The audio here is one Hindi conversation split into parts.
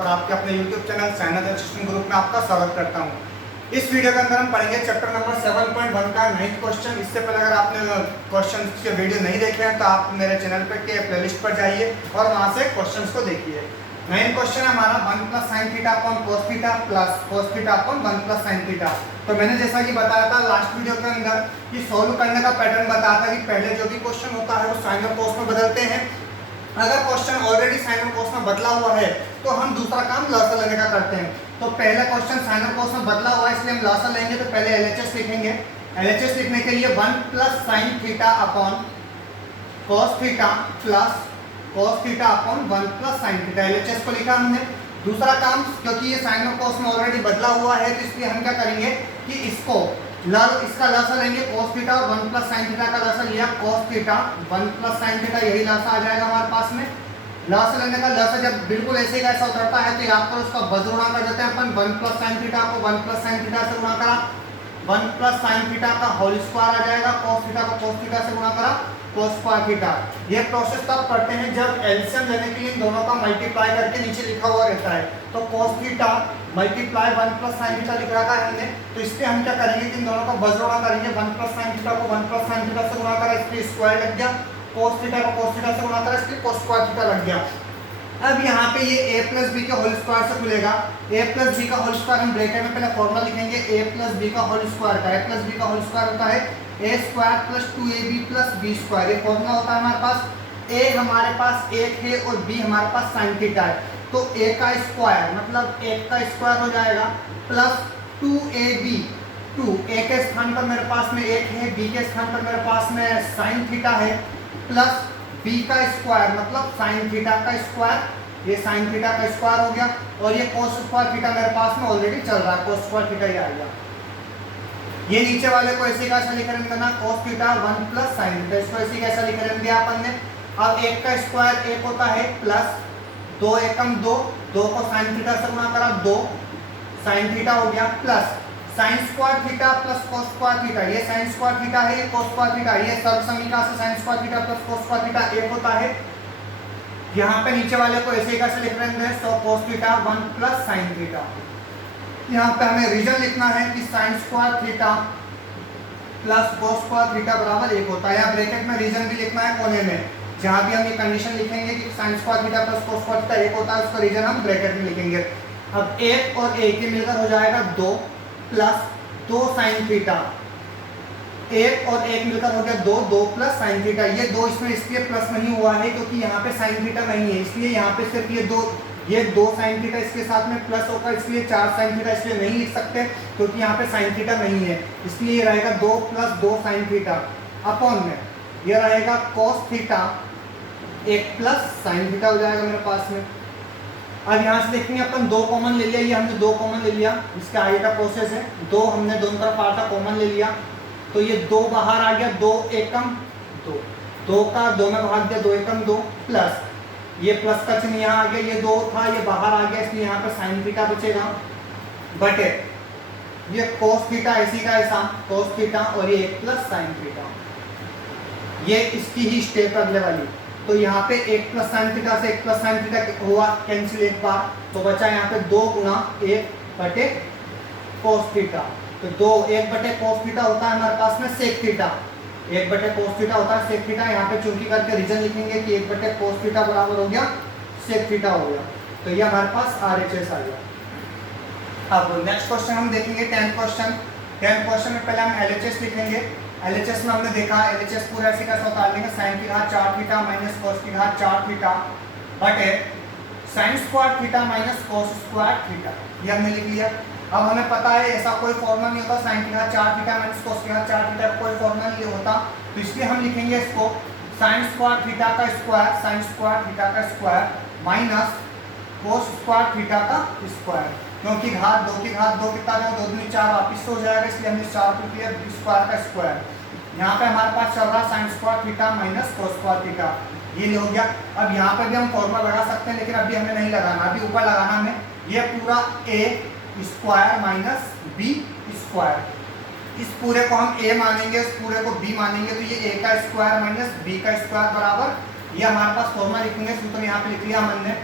और आपके अपने YouTube channel sinus education group में आपका स्वागत करता हूं। इस वीडियो के अंदर हम पढ़ेंगे चैप्टर नंबर 7.1 का 9th क्वेश्चन। इससे पहले अगर आपने क्वेश्चन के वीडियो नहीं देखे हैं तो आप मेरे चैनल पे के प्लेलिस्ट पर जाइए और वहां से क्वेश्चंस को देखिए। 9th क्वेश्चन है हमारा 1 + sin theta upon cos theta plus cos theta upon 1 + sin theta. तो मैंने जैसा कि बताया था लास्ट वीडियो के अंदर कि सॉल्व करने का पैटर्न बताया था कि पहले जो भी क्वेश्चन होता है वो साइन और कॉस में बदलते हैं। अगर क्वेश्चन ऑलरेडी साइन और कॉस में बदला हुआ है तो हम दूसरा काम लॉसर लेने का करते हैं। तो पहला क्वेश्चन साइन और कॉस में बदला हुआ है इसलिए हम लॉसर लेंगे। तो पहले एलएचएस लिखेंगे। एलएचएस लिखने के लिए 1 + sin theta upon cos theta plus cos theta upon 1 + sin theta. LHS को लिखा हमने। दूसरा काम, क्योंकि ये साइन और कॉस में ऑलरेडी बदला हुआ है तो इसलिए हम क्या करेंगे कि इसका लॉसर लेंगे cos थीटा और 1 + sin थीटा का लॉसर लिया cos थीटा 1 + sin थीटा, यही लॉसर आ जाएगा हमारे पास में। लॉसर लेने का लॉसर जब बिल्कुल ऐसे कैसा उतरता है तो यहाँ पर उसका बज गुणा कर देते हैं अपन। 1 + sin थीटा को 1 + sin थीटा से गुणा करा, 1 + sin थीटा का होल स्क्वायर आ जाएगा, cos थीटा को cos थीटा से गुणा करा cos स्क्वायर थीटा। ये प्रोसेस तब करते हैं जब एलसीएम लेने के लिए इन दोनों का मल्टीप्लाई करके नीचे लिखा हुआ रहता है। तो cos theta multiply 1 + sin theta लिख रखा है हमने। तो इसलिए हम क्या करेंगे कि इन दोनों का बज गुणा करेंगे। 1 + sin थीटा को 1 + sin थीटा से गुणा करा, इसलिए स्क्वायर लग गया। cos थीटा को cos थीटा से गुणा करा, इसलिए cos स्क्वायर थीटा लग गया। अब यहाँ पे ये a + b के होल स्क्वायर से खुलेगा। a + b का होल स्क्वायर हम ब्रैकेट में पहले फॉर्मूला लिखेंगे a + b का होल स्क्वायर का। a + b का होल स्क्वायर होता है a² + 2ab + b²। ये फॉर्मूला होता है हमारे पास। a हमारे पास 1 है और b हमारे पास sin थीटा है। तो a का स्क्वायर मतलब 1 का स्क्वायर हो जाएगा प्लस 2ab। 2 a के स्थान पर मेरे पास में 1 है, b के स्थान पर मेरे पास में sin थीटा है, प्लस b का स्क्वायर मतलब sin थीटा का स्क्वायर। ये sin थीटा का स्क्वायर हो गया और ये cos स्क्वायर थीटा मेरे पास में ऑलरेडी चल रहा है, cos स्क्वायर थीटा ही आ गया। ये नीचे वाले को ऐसे कैसा लिख रहे हैं cos थीटा 1 + sin थीटा, इसको ऐसे कैसा लिख रहे हैं अपन ने। अब 1 का स्क्वायर 1 होता है प्लस 2 एकम 2, 2 को sin थीटा से गुणा करा 2 sin थीटा हो गया, plus sin square theta plus cos square theta. ये sin स्क्वायर थीटा है, ये cos स्क्वायर थीटा। ये सर्वसमीकरण से sin square theta plus cos square theta 1 होता है। यहाँ पे नीचे वाले को ऐसे कैसे लिख रहे हैं तो cos थीटा 1 + sin थीटा। यहाँ पे हमें रीजन लिखना है कि sin square theta plus cos square theta बराबर 1 होता है। यहाँ ब्रैकेट में रीजन भी लिखना है कोने में। जहाँ भी हम ये कंडीशन लिखेंगे कि sin square theta plus cos square theta 1 होता है, उसका रीजन हम ब्रैकेट में लिखेंगे। अब 1 और 1 ये मिलकर हो जाएगा 2 प्लस 2 sin थीटा। 1 और 1 मिलकर हो गया 2, 2 + sin थीटा। ये 2 इसमें इसलिए प्लस नहीं हुआ है क्योंकि यहाँ पे sin थीटा नहीं है, इसलिए यहाँ पे सिर्फ ये 2 sin थीटा इसके साथ में प्लस होगा, इसलिए 4 sin थीटा इसलिए नहीं लिख सकते क्योंकि यहाँ पे sin थीटा नहीं है। इसलिए ये रहेगा 2 + 2 sin थीटा अपॉन में ये रहेगा cos थीटा 1 + sin थीटा हो जाएगा मेरे पास में। अब यहाँ से देखेंगे अपन 2 कॉमन ले लिया, ये हमने 2 कॉमन ले लिया, इसके आगे का प्रोसेस है। 2 हमने दोनों तरफ आटा कॉमन ले लिया तो ये 2 बाहर आ गया, 2 एकम 2, 2 का 2 में भाग दिया, 2 एकम 2 प्लस ये प्लस का चिन्ह यहाँ आ गया, ये 2 था ये बाहर आ गया, इसलिए यहाँ पर sin थीटा बचेगा बटे ये cos थीटा ऐसी का ऐसा cos थीटा और ये 1 + sin थीटा। ये इसकी ही स्टेप अगले वाली। तो यहाँ पे 1 + sin थीटा से 1 + sin थीटा हुआ कैंसिल एक बार, तो बचा यहाँ पे 2 × 1 बटे cos थीटा। तो 2 1 बटे cos थीटा होता है हमारे पास में sec थीटा, 1 बटे cos थीटा होता है sec थीटा। यहाँ पे चूंकि करके रीजन लिखेंगे कि 1 बटे cos थीटा बराबर हो गया sec थीटा हो गया। तो ये हमारे पास RHS आ गया। अब नेक्स्ट क्वेश्चन हम देखेंगे 10th क्वेश्चन। 10th क्वेश्चन में पहले हम LHS लिखेंगे। LHS में हमने देखा LHS पूरा ऐसे कैसा होता है, sin की घात 4 थीटा माइनस cos की घात 4 थीटा बटे sin square theta minus cos square theta. ये हमने लिख लिया। अब हमें पता है ऐसा कोई फॉर्मूला नहीं होता sin की घात 4 थीटा माइनस cos की घात 4 थीटा का कोई फॉर्मूला नहीं होता, तो इसलिए हम लिखेंगे इसको sin स्क्वायर थीटा का स्क्वायर, sin स्क्वायर थीटा का square minus cos square theta का स्क्वायर। क्योंकि घात 2 की घात 2 कितना जाएगा, 2 दूनी 4 वापिस हो जाएगा, इसलिए हमने 4 को किया स्क्वायर का स्क्वायर। यहाँ पे हमारे पास चल रहा sin square theta minus cos square theta, ये हो गया। अब यहाँ पे भी हम फॉर्मूला लगा सकते हैं लेकिन अभी हमें नहीं लगाना, अभी ऊपर लगाना हमें ये पूरा a square minus b square. इस पूरे को हम a मानेंगे, इस पूरे को b मानेंगे, तो ये a का स्क्वायर माइनस b का स्क्वायर बराबर ये हमारे पास फॉर्मूला लिखेंगे, सूत्र यहाँ पे लिख लिया हमने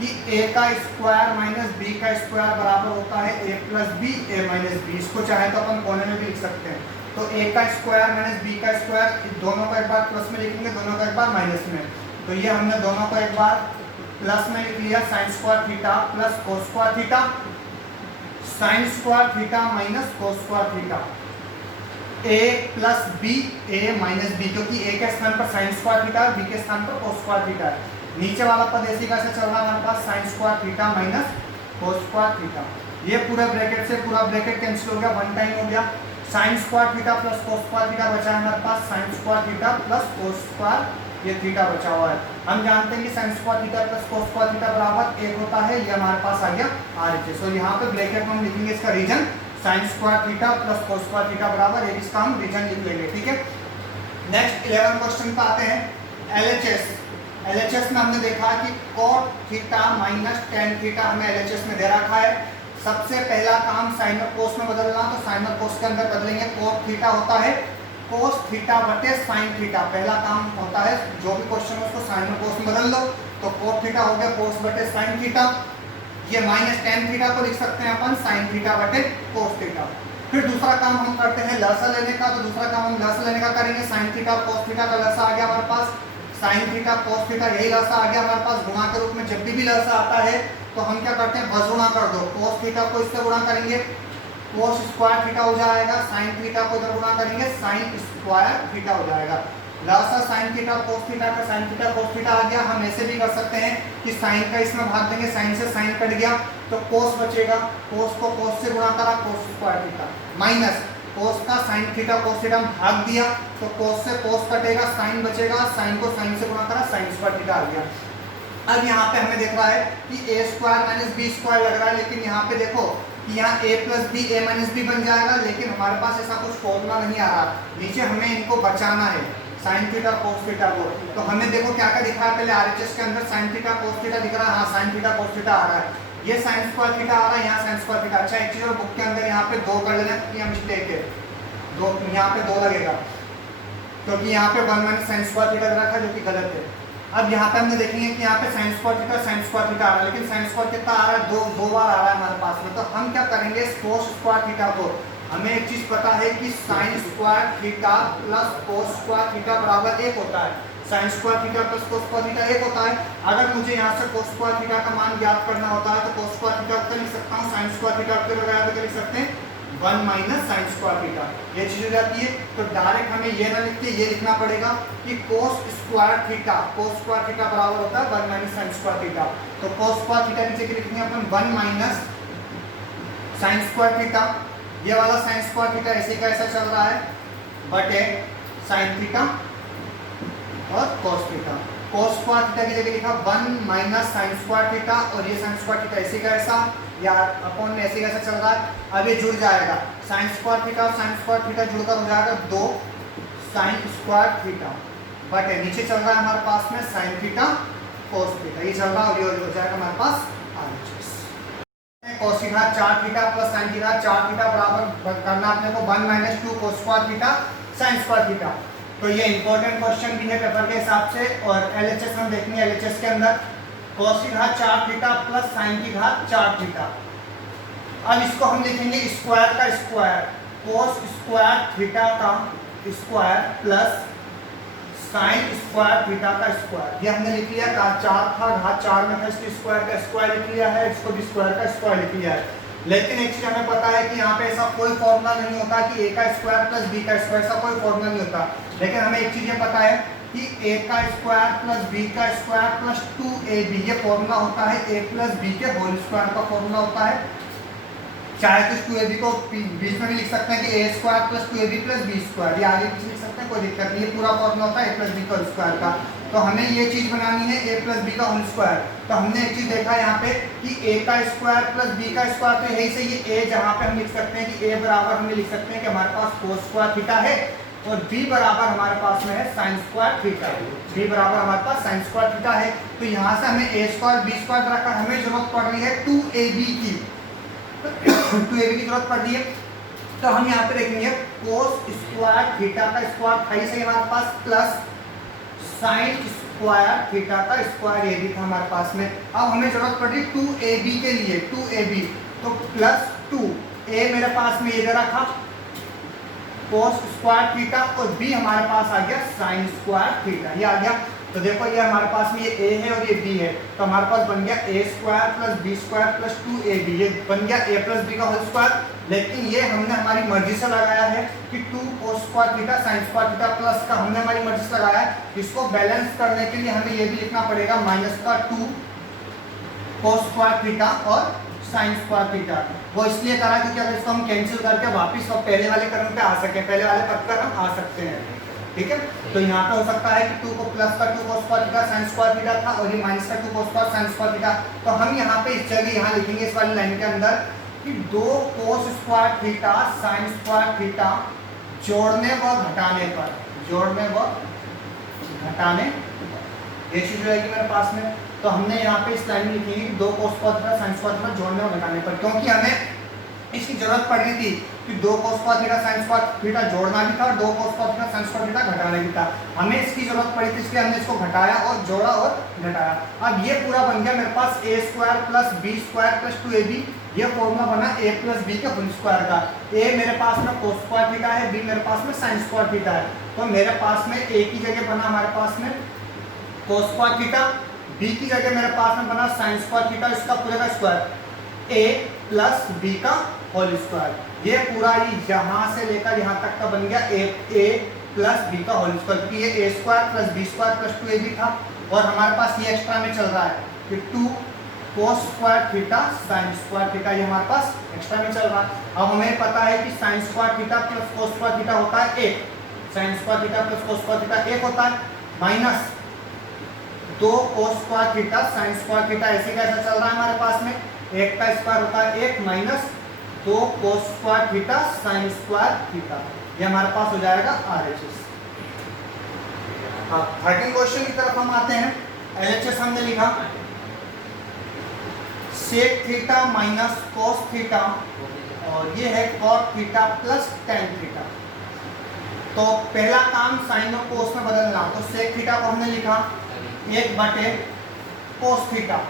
कि a का स्क्वायर माइनस b का स्क्वायर बराबर होता है a plus b a minus b. इसको चाहे तो अपन कोने में भी लिख सकते हैं। तो a का स्क्वायर माइनस b का स्क्वायर, दोनों को एक बार प्लस में लिखेंगे, दोनों को एक बार माइनस में। तो ये हमने दोनों को एक बार प्लस में लिख लिया, sine square theta plus cos square theta, sine square theta minus cos square theta, a plus b a minus b, क्योंकि a के स्थान पर साइन स्क्वायर थीटा है, b के स्थान पर कोस स्क्वायर थीटा है। नीचे वाला पद ऐसे कैसे चल रहा है हमारे पास, sine square theta minus cos square theta. ये पूरा ब्रैकेट से पूरा ब्रैकेट कैंसिल हो गया, वन टाइम हो गया। Sine square theta plus cos square theta बचा है हमारे पास, sine square theta plus cos square ये थीटा बचा हुआ है। हम जानते हैं कि sine square theta plus cos square theta बराबर 1 होता है। ये हमारे पास आ गया RHS। तो यहाँ पे ब्रैकेट में हम लिखेंगे इसका reason, sine square theta plus cos square theta बराबर 1, इसका हम रीजन लिख लेंगे। ठीक है, नेक्स्ट 11 क्वेश्चन पे आते हैं। LHS में हमने देखा कि cot theta minus tan theta हमें LHS में दे रखा है। सबसे पहला काम साइन और कोस में बदलना, तो साइन और कोस के अंदर बदलेंगे। cot थीटा होता है कोस थीटा बटे साइन थीटा, पहला काम होता है जो भी क्वेश्चन है उसको साइन और कोस में बदल दो। तो cot थीटा हो गया कोस बटे साइन थीटा, ये माइनस टेन थीटा को लिख सकते हैं अपन साइन थीटा बटे कोस थीटा। फिर दूसरा काम हम करते हैं लसा लेने का, तो दूसरा काम हम लसा लेने का करेंगे। साइन थीटा कोस थीटा का लसा आ गया हमारे पास, साइन थीटा कोस थीटा यही लसा आ गया हमारे पास। गुणा के रूप में जब भी लसा आता है तो हम क्या करते हैं, बस गुणा कर दो। कोस थीटा को इससे गुणा करेंगे, कोस स्क्वायर थीटा हो जाएगा, साइन थीटा को इधर गुणा करेंगे, साइन स्क्वायर थीटा हो जाएगा। लसा साइन थीटा कोस थीटा का साइन थीटा कोस थीटा आ गया। हम ऐसे भी कर सकते हैं कि साइन का इसमें भाग देंगे, साइन से साइन कट गया तो कोस बचेगा, कोस को कोस से गुणा करा कोस स्क्वायर थीटा, माइनस कोस का साइन थीटा कोस थीटा भाग दिया तो कोस से कोस कटेगा, साइन बचेगा, साइन को साइन से गुणा करा साइन स्क्वायर थीटा आ गया। अब यहाँ पे हमें देख रहा है कि a square minus b square लग रहा है, लेकिन यहाँ पे देखो कि यहाँ a plus b a minus b बन जाएगा, लेकिन हमारे पास ऐसा कुछ फॉर्मूला नहीं आ रहा। नीचे हमें इनको बचाना है साइन थीटा कोस थीटा को। तो हमें देखो क्या क्या दिखा है, पहले RHS के अंदर साइन थीटा कोस थीटा दिख रहा है, हाँ साइन थीटा कोस थीटा आ रहा है, ये साइन स्क्वायर थीटा आ रहा है, यहाँ साइन स्क्वायर थीटा। अच्छा एक चीज और, बुक के अंदर यहाँ पे 2 कर लेना, यहाँ मिस्टेक है, 2 यहाँ पे 2 लगेगा क्योंकि यहाँ पे 1 माइनस साइन स्क्वायर थीटा रखा है जो कि गलत है। अब यहाँ पे हमने देखेंगे कि यहाँ पे साइन स्क्वायर थीटा आ रहा है, लेकिन साइन स्क्वायर थीटा आ रहा है दो बार आ रहा है हमारे पास में। तो हम क्या करेंगे, कोस स्क्वायर थीटा को, हमें एक चीज पता है कि sine square theta plus cos square theta बराबर 1 होता है। Sign square theta plus cos square theta 1 होता है। अगर मुझे यहाँ से कोस स्क्वायर थीटा का मान ज्ञात करना होता है तो कोस स्क्वायर थीटा को लिख सकता हूँ, साइन स्क्वायर थीटा को लिख सकते हैं 1 माइनस साइन स्क्वायर थीटा, ये चीज हो जाती है। तो डायरेक्ट हमें ये ना लिख के ये लिखना पड़ेगा कि कोस स्क्वायर थीटा बराबर होता है 1 माइनस साइन स्क्वायर थीटा। तो कोस स्क्वायर थीटा नीचे के लिखेंगे अपन 1 माइनस साइन स्क्वायर थीटा, ये वाला साइन स्क्वायर थीटा ऐसे का ऐसा चल रहा है बटे साइन थीटा और कोस थीटा। कोस स्क्वायर थीटा की जगह लिखा 1 माइनस साइन स्क्वायर थीटा, और ये साइन स्क्वायर थीटा ऐसे का ऐसा या अपॉन में ऐसे कैसा चल रहा है। अब ये जुड़ जाएगा, साइन स्क्वायर थीटा और साइन स्क्वायर थीटा जुड़कर हो जाएगा 2 साइन स्क्वायर थीटा बटे नीचे चल रहा है हमारे पास में साइन थीटा कोस थीटा, ये चल रहा है और ये हो जाएगा हमारे पास RHS। Cos theta 4 theta plus sine theta 4 theta बराबर करना अपने को 1 माइनस 2 कोस square theta sine square theta. तो ये इंपॉर्टेंट क्वेश्चन भी है पेपर के हिसाब से। और LHS हम देखेंगे, LHS के अंदर कोस की घात 4 थीटा प्लस साइन की घात 4 थीटा। अब इसको हम लिखेंगे स्क्वायर का स्क्वायर, कोस स्क्वायर थीटा का square plus sign square theta का स्क्वायर। ये हमने लिख लिया, 4 था घात 4 में था, इसलिए स्क्वायर का स्क्वायर लिख लिया है, इसको भी स्क्वायर का स्क्वायर लिख लिया है। लेकिन एक चीज हमें पता है कि यहाँ पे ऐसा कोई फॉर्मूला नहीं होता कि a का स्क्वायर प्लस b का स्क्वायर, ऐसा कोई फॉर्मूला नहीं होता। लेकिन हमें एक चीज ये पता है कि a का स्क्वायर प्लस b का स्क्वायर प्लस 2ab, ये फॉर्मूला होता है a प्लस b के होल स्क्वायर का फॉर्मूला होता है। चाहे तो 2ab को बीच में भी लिख सकते हैं कि a square plus 2ab plus b square, ये आगे पीछे लिख सकते हैं, कोई दिक्कत नहीं। ये पूरा फॉर्मूला होता है a प्लस b का होल स्क्वायर का। तो हमें ये चीज बनानी है a प्लस b का होल स्क्वायर। तो हमने एक चीज देखा यहाँ पे कि a का स्क्वायर प्लस b का स्क्वायर, तो यही से ये a जहाँ पे हम लिख सकते हैं कि a बराबर हमें लिख सकते हैं कि हमारे पास कोस स्क्वायर थीटा है और b बराबर हमारे पास में है साइन स्क्वायर थीटा। b बराबर हमारे पास साइन स्क्वायर थीटा है। तो यहाँ से हमें a स्क्वायर b स्क्वायर रखकर हमें जरूरत पड़ रही है 2ab की, 2ab की जरूरत पड़ रही है। तो हम यहाँ पे देखेंगे कोस स्क्वायर थीटा का स्क्वायर था ही सही हमारे पास, प्लस साइन स्क्वायर थीटा का स्क्वायर ये भी था हमारे पास में। अब हमें जरूरत पड़ रही 2ab के लिए, 2ab तो प्लस 2a मेरे पास में ये दे रखा cos स्क्वायर थीटा और b हमारे पास आ गया sin स्क्वायर थीटा, ये आ गया। तो देखो ये हमारे पास में ये a है और ये b है, तो हमारे पास बन गया a square plus b square plus 2ab, ये बन गया a प्लस b का होल स्क्वायर। लेकिन ये हमने हमारी मर्जी से लगाया है कि 2 cos square theta sin square theta plus का हमने हमारी मर्जी से लगाया है। इसको बैलेंस करने के लिए हमें ये भी लिखना पड़ेगा माइनस का 2 cos स्क्वायर थीटा और sin स्क्वायर थीटा। वो इसलिए करा क्योंकि अगर इसको हम कैंसिल करके वापस पहले वाले क्रम पे आ सके, पहले वाले पद पर हम आ सकते हैं, ठीक है। तो यहाँ पे हो सकता है कि 2 को प्लस का 2 cos square theta sin square theta था और ये माइनस का 2 cos square sin square theta. तो हम यहाँ पे इस जगह यहाँ लिखेंगे इस वाली लाइन के अंदर कि 2 cos square theta sin square theta जोड़ने व घटाने पर, जोड़ने व घटाने ये चीज रहेगी मेरे पास में। तो हमने यहाँ पे इस लाइन में लिखी 2 cos square theta sin square theta जोड़ने व घटाने पर, क्योंकि हमें इसकी जरूरत पड़ रही थी कि 2 cos square theta sin square theta जोड़ना भी था और 2 cos square theta sin square theta घटाना भी था। हमें इसकी जरूरत पड़ी थी, इसलिए हमने इसको घटाया और जोड़ा और घटाया। अब ये पूरा बन गया मेरे पास a square plus b square plus 2ab, ये फॉर्मूला बना a प्लस b के होल स्क्वायर का। a मेरे पास में cos स्क्वायर थीटा है, b मेरे पास में sin स्क्वायर थीटा है। तो मेरे पास में a की जगह बना हमारे पास में cos स्क्वायर थीटा, b की जगह मेरे पास में बना sin स्क्वायर थीटा, इसका पूरे का स्क्वायर a प्लस b का होल स्क्वायर। ये पूरा ही यहाँ से लेकर यहाँ तक का बन गया a प्लस b का होल स्क्वायर, क्योंकि ये a square plus b square plus 2ab था और हमारे पास ये एक्स्ट्रा में चल रहा है कि 2 cos square theta sin square theta, ये हमारे पास एक्स्ट्रा में चल रहा है। अब हमें पता है कि sin square theta plus cos square theta होता है 1, sin square theta plus cos square theta 1 होता है, minus 2 cos square theta sin square theta, ऐसे कैसा चल रहा है हमारे पास में 1 का स्क्वायर होता है 1 minus 2 cos square theta sin square theta, ये हमारे पास हो जाएगा RHS। अब 13 क्वेश्चन की तरफ हम आते हैं। LHS हमने लिखा sec theta minus cos theta और ये है cot theta plus tan theta. तो पहला काम साइन और कोस में बदलना, तो sec थीटा को हमने लिखा 1 बटे cos थीटा,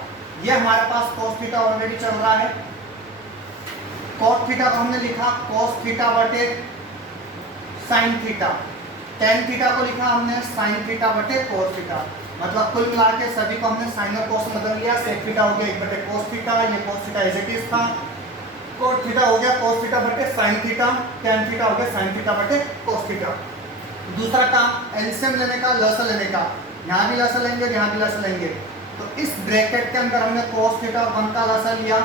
ये हमारे पास cos थीटा ऑलरेडी चल रहा है। cos थीटा को हमने लिखा cos थीटा बटे sin थीटा, tan थीटा को लिखा हमने sin थीटा बटे cos थीटा। मतलब कुल मिला के सभी को हमने sin और cos में बदल लिया। sec थीटा हो गया 1 बटे cos थीटा, ये cos theta as it is था। cot थीटा हो गया cos थीटा बटे sin थीटा, tan थीटा हो गया sin थीटा बटे cos थीटा। दूसरा काम एलसीएम लेने का, लसा लेने का, यहाँ भी लसा लेंगे और यहाँ भी लसा लेंगे। तो इस ब्रैकेट के अंदर हमने cos थीटा और 1 का लसा लिया,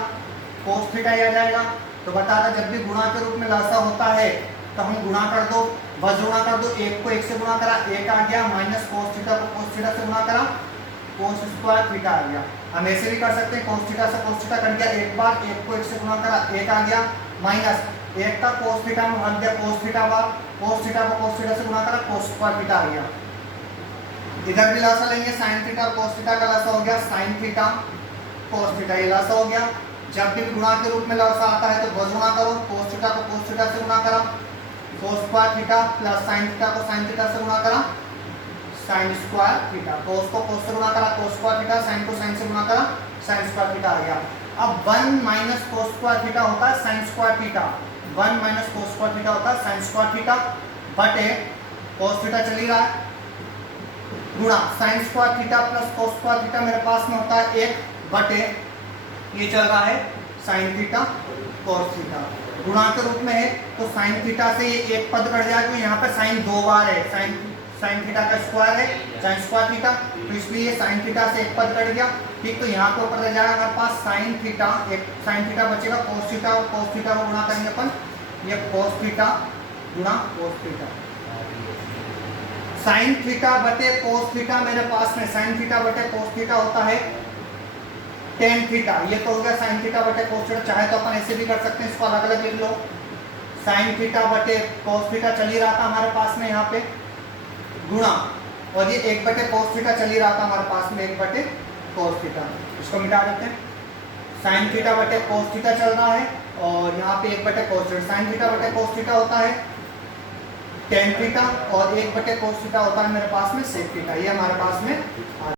cos थीटा ही आ जाएगा। तो बता रहा जब भी गुणा के रूप में लसा होता है तो हम गुणा कर दो, बस गुणा कर दो, 1 को 1 से गुणा करा 1 आ गया, माइनस cos थीटा को cos थीटा से गुणा करा cos स्क्वायर थीटा आ गया। हम ऐसे भी कर सकते हैं, cos थीटा से cos थीटा कट गया, एक बार 1 को 1 से गुणा करा 1 आ गया, माइनस 1 का cos थीटा में भाग गया cos थीटा बार, cos थीटा को cos थीटा से गुणा करा cos स्क्वायर थीटा आ गया। इधर भी लासा लेंगे, sin थीटा और cos थीटा का लासा हो गया sin थीटा cos थीटा, ये लासा हो गया। जब भी गुणा के रूप में लासा आता है तो बस गुणा करो, cos थीटा को cos थीटा से गुणा करा cos square theta plus sin theta को sin थीटा से गुणा करा sin स्क्वायर थीटा, cos को cos से गुणा करा cos स्क्वायर थीटा, sin को sin से गुणा करा sin स्क्वायर थीटा आ गया। अब 1 माइनस cos स्क्वायर थीटा होता है sin square theta, 1 minus cos square theta होता है sin स्क्वायर थीटा बटे cos थीटा चल ही रहा है गुणा sin square theta plus cos square theta मेरे पास में होता है 1 बटे ये चल रहा है sin थीटा cos थीटा, गुणा के रूप में है तो sin थीटा से ये एक पद कट जाएगा, तो यहाँ पे sin 2 बार है, sin थीटा का स्क्वायर है sin स्क्वायर थीटा, तो इसलिए sin थीटा से एक पद कट गया। ठीक, तो यहाँ पे ऊपर रह जाएगा हमारे पास sin थीटा, एक sin थीटा बचेगा cos थीटा और cos थीटा को गुणा करेंगे अपन, ये cos थीटा गुणा cos थीटा, sin थीटा बटे cos थीटा मेरे पास में sin थीटा बटे cos थीटा होता है tan थीटा, ये तो हो गया sin थीटा बटे cos थीटा। चाहे तो अपन ऐसे भी कर सकते हैं, इसको अलग अलग लिख लो, sin थीटा बटे cos थीटा चल ही रहा था हमारे पास में यहाँ पे गुणा, और ये 1 बटे cos थीटा चल ही रहा था हमारे पास में 1 बटे cos थीटा, इसको मिटा देते हैं। sin थीटा बटे cos थीटा चल रहा है और यहाँ पे 1 बटे cos थीटा, sin थीटा बटे cos थीटा होता है टेन थीटा और 1/cos थीटा होता है मेरे पास में सेक थीटा, ये हमारे पास में आ